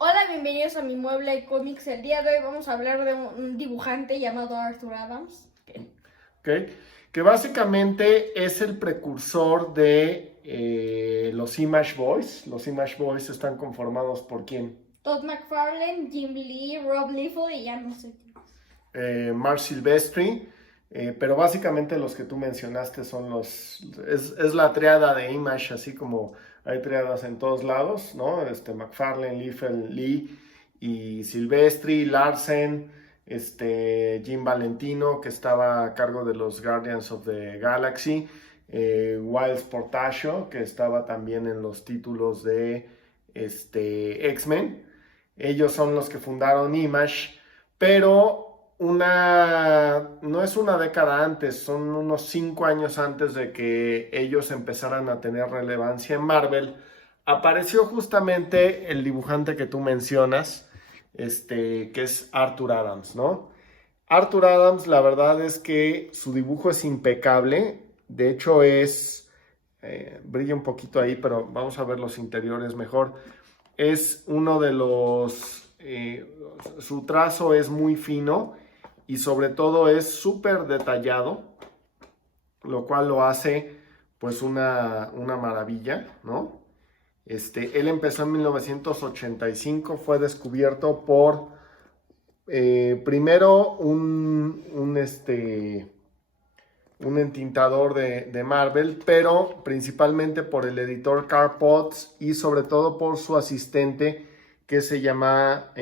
Hola, bienvenidos a mi mueble de cómics. El día de hoy vamos a hablar de un dibujante llamado Arthur Adams. ¿Ok? Que básicamente es el precursor de los Image Boys. Los Image Boys están conformados por quién? Todd McFarlane, Jim Lee, Rob Liefeld y ya no sé quién más. Marc Silvestri, pero básicamente los que tú mencionaste son es la triada de Image, así como hay triadas en todos lados, ¿no? McFarlane, Liefeld, Lee y Silvestri, Larsen, Jim Valentino, que estaba a cargo de los Guardians of the Galaxy, Wiles Portacio, que estaba también en los títulos de X-Men. Ellos son los que fundaron Image, pero no es una década antes, son unos 5 años antes de que ellos empezaran a tener relevancia en Marvel. Apareció justamente el dibujante que tú mencionas, que es Arthur Adams, ¿no? Arthur Adams, la verdad es que su dibujo es impecable. De hecho, brilla un poquito ahí, pero vamos a ver los interiores mejor. Es uno de su trazo es muy fino y sobre todo es súper detallado, lo cual lo hace pues una maravilla, ¿no? Él empezó en 1985, fue descubierto por primero un entintador de Marvel, pero principalmente por el editor Carl Potts y sobre todo por su asistente que se llama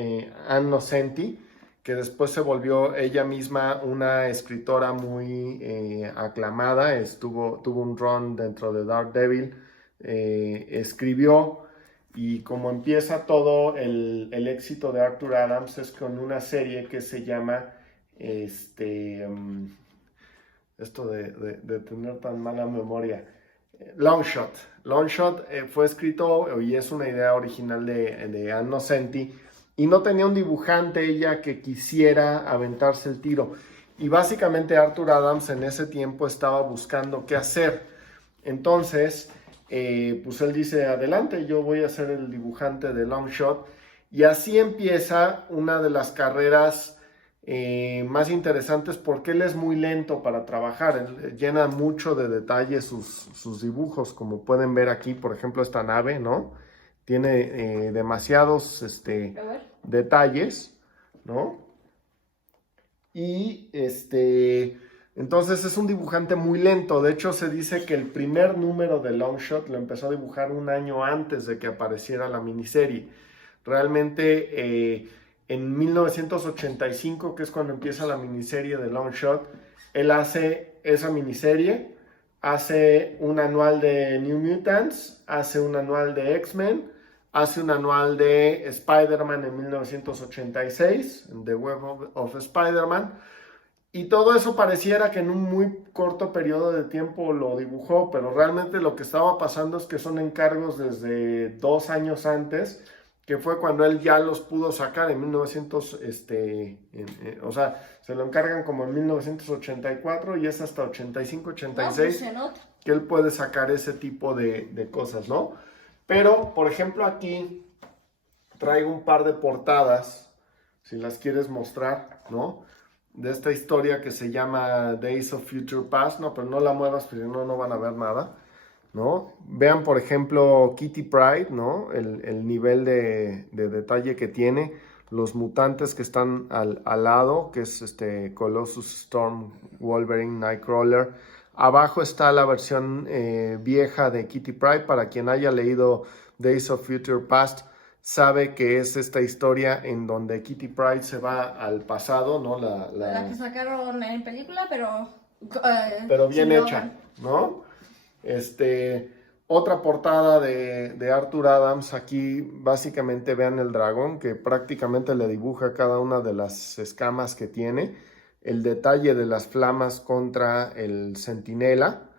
Ann Nocenti, que después se volvió ella misma una escritora muy aclamada, tuvo un run dentro de Daredevil, escribió, y como empieza todo el éxito de Arthur Adams es con una serie que se llama esto de tener tan mala memoria. Longshot. Longshot fue escrito y es una idea original de Ann Nocenti y no tenía un dibujante ella que quisiera aventarse el tiro. Y básicamente Arthur Adams en ese tiempo estaba buscando qué hacer. Entonces, pues él dice, adelante, yo voy a ser el dibujante de Longshot. Y así empieza una de las carreras más interesantes porque él es muy lento para trabajar, él llena mucho de detalle sus dibujos, como pueden ver aquí, por ejemplo, esta nave, ¿no? Tiene demasiados detalles, ¿no? Y entonces es un dibujante muy lento. De hecho, se dice que el primer número de Longshot lo empezó a dibujar un año antes de que apareciera la miniserie. Realmente en 1985, que es cuando empieza la miniserie de Longshot, él hace esa miniserie, hace un anual de New Mutants, hace un anual de X-Men, hace un anual de Spider-Man en 1986, The Web of Spider-Man, y todo eso pareciera que en un muy corto periodo de tiempo lo dibujó, pero realmente lo que estaba pasando es que son encargos desde 2 años antes, que fue cuando él ya los pudo sacar en 1900, o sea, se lo encargan como en 1984 y es hasta 85, No, pues 86 se nota. que él puede sacar ese tipo de cosas, ¿no? Pero, por ejemplo, aquí traigo un par de portadas, si las quieres mostrar, ¿no? De esta historia que se llama Days of Future Past, no, pero no la muevas, porque no van a ver nada, ¿no? Vean, por ejemplo, Kitty Pryde, ¿no? El nivel de detalle que tiene, los mutantes que están al lado, que es Colossus, Storm, Wolverine, Nightcrawler. Abajo está la versión vieja de Kitty Pryde, para quien haya leído Days of Future Past, sabe que es esta historia en donde Kitty Pryde se va al pasado, ¿no? La que sacaron en película, Pero sin bien hecha, Logan. ¿no? Otra portada de Arthur Adams, aquí básicamente vean el dragón que prácticamente le dibuja cada una de las escamas que tiene, el detalle de las flamas contra el centinela,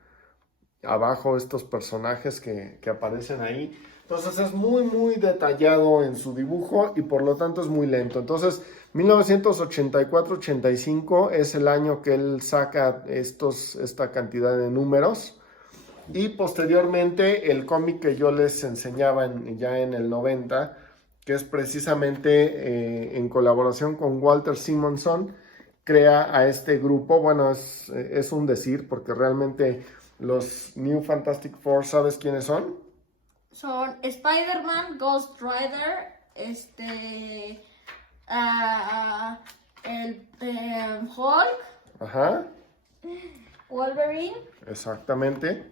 abajo estos personajes que aparecen ahí. Entonces es muy detallado en su dibujo y por lo tanto es muy lento. Entonces 1984-85 es el año que él saca esta cantidad de números. Y posteriormente el cómic que yo les enseñaba ya en el 90, que es precisamente en colaboración con Walter Simonson, crea a este grupo. Bueno, es un decir, porque realmente los New Fantastic Four, ¿sabes quiénes son? Son Spider-Man, Ghost Rider, el Hulk, Ajá, Wolverine. exactamente,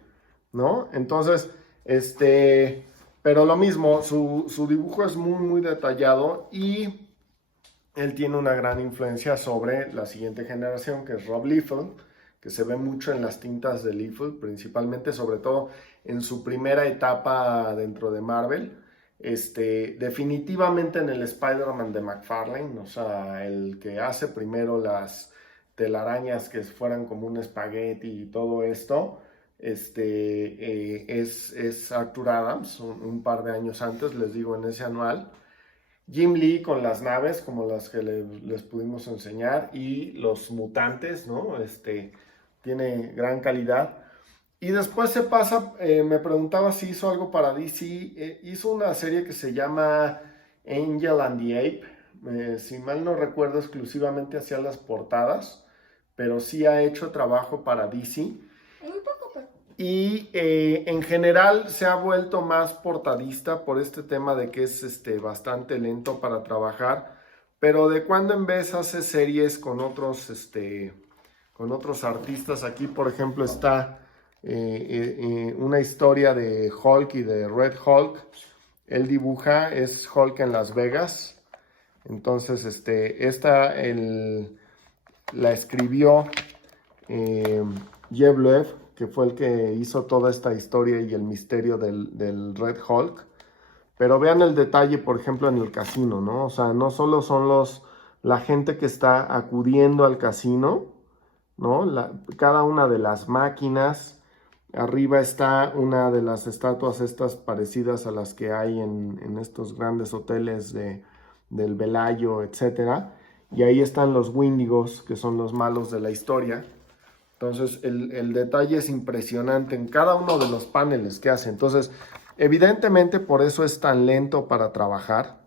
¿no? Entonces, pero lo mismo, su dibujo es muy, muy detallado y él tiene una gran influencia sobre la siguiente generación, que es Rob Liefeld, que se ve mucho en las tintas de Liefeld, principalmente, sobre todo en su primera etapa dentro de Marvel. Definitivamente en el Spider-Man de McFarlane, o sea, el que hace primero las telarañas que fueran como un espagueti y todo esto, es Arthur Adams, un par de años antes, les digo, en ese anual. Jim Lee con las naves, como las que les pudimos enseñar, y los mutantes, ¿no? Tiene gran calidad. Y después se pasa, me preguntaba si hizo algo para DC. Hizo una serie que se llama Angel and the Ape. Si mal no recuerdo, exclusivamente hacía las portadas, pero sí ha hecho trabajo para DC. Un poco, pero... Y en general se ha vuelto más portadista por este tema de que es bastante lento para trabajar, pero de cuando en vez hace series con otros artistas. Aquí, por ejemplo, está una historia de Hulk y de Red Hulk. Él dibuja, es Hulk en Las Vegas. Entonces, la escribió Jeb Loeb, que fue el que hizo toda esta historia y el misterio del Red Hulk. Pero vean el detalle, por ejemplo, en el casino, ¿no? O sea, no solo son la gente que está acudiendo al casino, ¿no? Cada una de las máquinas. Arriba está una de las estatuas estas parecidas a las que hay en estos grandes hoteles del Velayo, etcétera. Y ahí están los Wendigos, que son los malos de la historia. Entonces, el detalle es impresionante en cada uno de los paneles que hace. Entonces, evidentemente, por eso es tan lento para trabajar.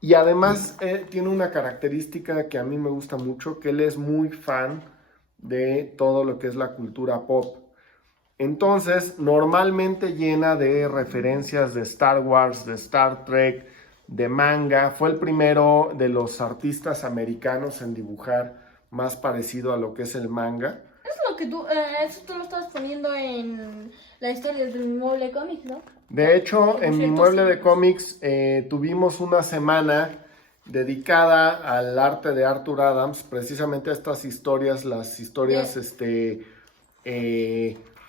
Y además, tiene una característica que a mí me gusta mucho, que él es muy fan de todo lo que es la cultura pop. Entonces, normalmente llena de referencias de Star Wars, de Star Trek, de manga. Fue el primero de los artistas americanos en dibujar más parecido a lo que es el manga. Eso tú lo estabas poniendo en la historia del Inmueble Cómics, ¿no? De hecho, en mi mueble de cómics tuvimos una semana dedicada al arte de Arthur Adams, precisamente a estas historias, las historias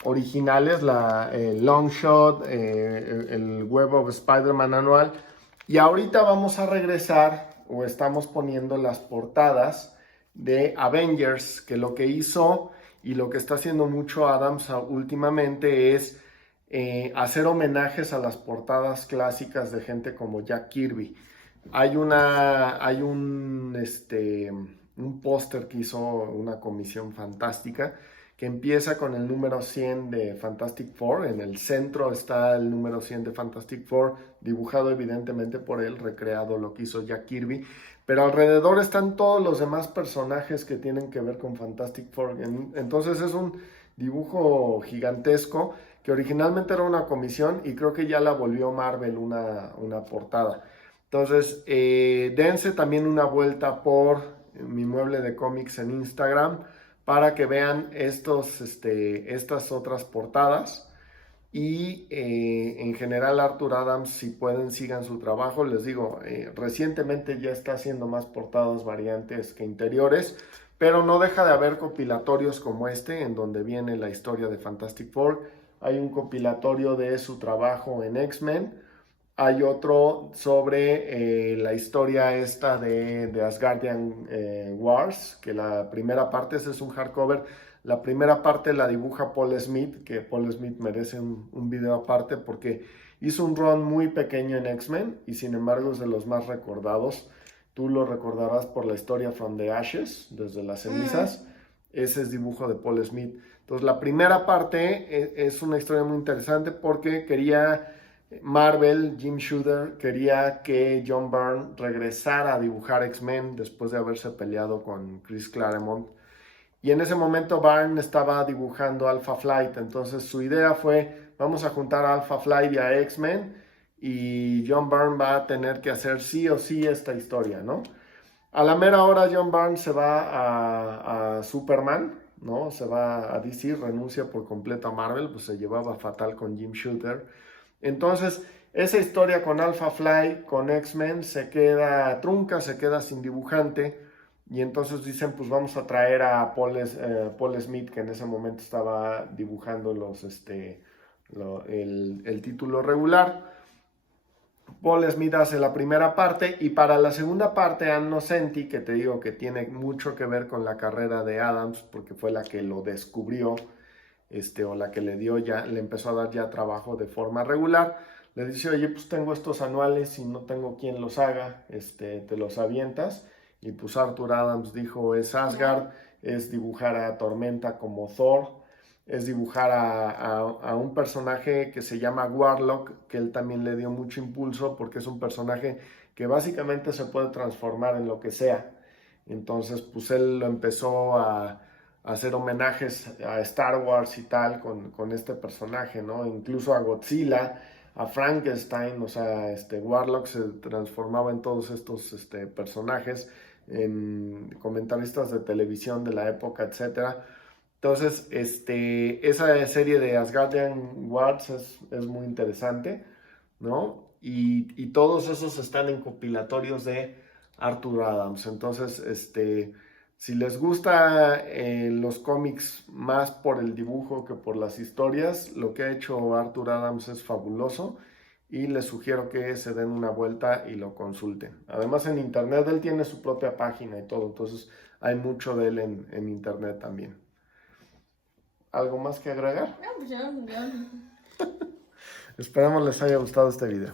originales, Long Shot, el Web of Spider-Man anual. Y ahorita vamos a regresar, o estamos poniendo las portadas de Avengers, que lo que hizo y lo que está haciendo mucho Adams últimamente es hacer homenajes a las portadas clásicas de gente como Jack Kirby. Hay un póster que hizo una comisión fantástica que empieza con el número 100 de Fantastic Four. En el centro está el número 100 de Fantastic Four, dibujado evidentemente por él, recreado lo que hizo Jack Kirby. Pero alrededor están todos los demás personajes que tienen que ver con Fantastic Four. Entonces es un dibujo gigantesco que originalmente era una comisión y creo que ya la volvió Marvel una portada. Entonces, dense también una vuelta por mi mueble de cómics en Instagram para que vean estas otras portadas. Y en general Arthur Adams, si pueden, sigan su trabajo. Les digo, recientemente ya está haciendo más portadas variantes que interiores, pero no deja de haber compilatorios como en donde viene la historia de Fantastic Four. Hay un compilatorio de su trabajo en X-Men. Hay otro sobre la historia esta de Asgardian Wars, que la primera parte, ese es un hardcover. La primera parte la dibuja Paul Smith, que Paul Smith merece un video aparte porque hizo un run muy pequeño en X-Men y sin embargo es de los más recordados. Tú lo recordarás por la historia From the Ashes, desde las cenizas. Ese es dibujo de Paul Smith. Entonces la primera parte es una historia muy interesante porque quería Marvel, Jim Shooter, quería que John Byrne regresara a dibujar X-Men después de haberse peleado con Chris Claremont. Y en ese momento Byrne estaba dibujando Alpha Flight, entonces su idea fue, vamos a juntar a Alpha Flight y a X-Men y John Byrne va a tener que hacer sí o sí esta historia, ¿no? A la mera hora John Byrne se va a Superman, ¿no? Se va a DC, renuncia por completo a Marvel, pues se llevaba fatal con Jim Shooter. Entonces, esa historia con Alpha Flight, con X-Men, se queda trunca, se queda sin dibujante. Y entonces dicen, pues vamos a traer a Paul Smith, que en ese momento estaba dibujando el título regular. Paul Smith hace la primera parte y para la segunda parte Ann Nocenti, que te digo que tiene mucho que ver con la carrera de Adams, porque fue la que lo descubrió, o la que le empezó a dar ya trabajo de forma regular, le dice, oye, pues tengo estos anuales y no tengo quien los haga, te los avientas. Y pues Arthur Adams dijo, es Asgard, es dibujar a Tormenta como Thor, es dibujar a un personaje que se llama Warlock, que él también le dio mucho impulso porque es un personaje que básicamente se puede transformar en lo que sea. Entonces, pues él lo empezó a hacer homenajes a Star Wars y tal con este personaje, ¿no? Incluso a Godzilla, a Frankenstein, o sea, Warlock se transformaba en todos estos personajes, en comentaristas de televisión de la época, etcétera. Entonces, esa serie de Asgardian Wars es muy interesante, ¿no? Y todos esos están en compilatorios de Arthur Adams. Entonces, si les gusta los cómics más por el dibujo que por las historias, lo que ha hecho Arthur Adams es fabuloso y les sugiero que se den una vuelta y lo consulten. Además, en internet él tiene su propia página y todo, entonces hay mucho de él en internet también. ¿Algo más que agregar? No, pues ya. Esperamos les haya gustado este video.